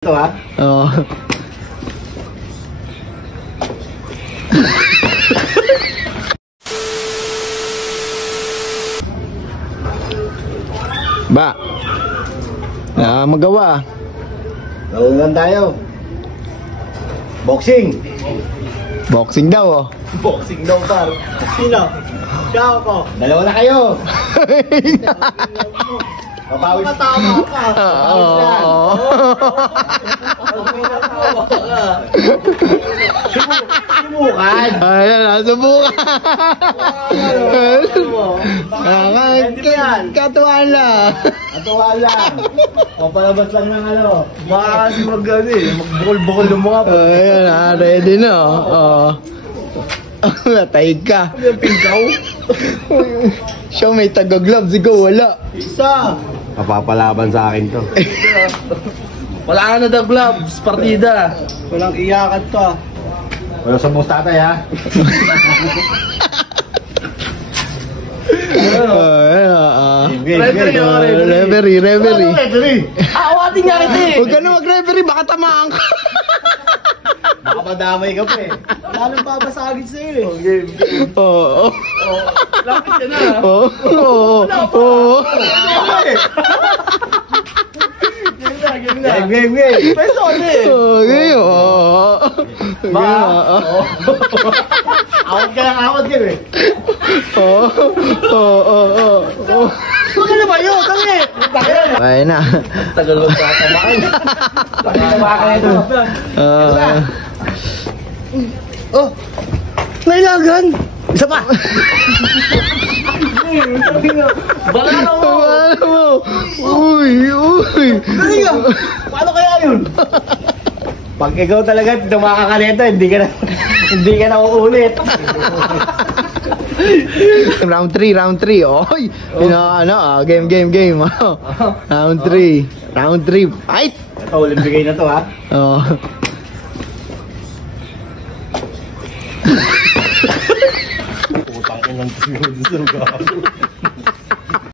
Ito ha? Oo. Ba? Magawa. Naulan tayo. Boxing. Boxing daw oh. Boxing daw par. Sino? Ikaw ako. Dalawa na kayo. Papawis. Matama ka. Papawis lang. Subukan. Ayan, subukan. Katuwaan lang. Katuwaan lang. Papalabas lang ng ano. Baka kasi magbukol-bukol yung mga po. Ayan, ready na oh. Natay ka. Pingkaw. Siya may taga-gloves, ikaw wala. Isa. Papapalaban sa akin to. Wala ka na daw gloves, partida. Walang iyakan to. Wala sa buong tatay ha. Referee. Awatin nga kita eh. Huwag ka na mag-referee, baka tamaan ka. Baka madamay ka pa eh. Wala nang babasagin sa'yo eh. Oo. Lapit ka na. Oo. Game. Peso eh. Okay, Awad ka lang awad ka eh. Huwag ka na ba yun? Kami. Ayun na. Tagal mo sa tamaan. Tagal ito. Oh, nailagan. Isa pa. Bala na mo. Paano mo? Uy. Dali ka. Paano kaya yun? Pag ikaw talaga dumaka ka nito, hindi ka na uulit. Round 3. Oy. Game. Round 3. Fight. Ito, ulit bigay na to ha. Oh. Putang inang tiyo.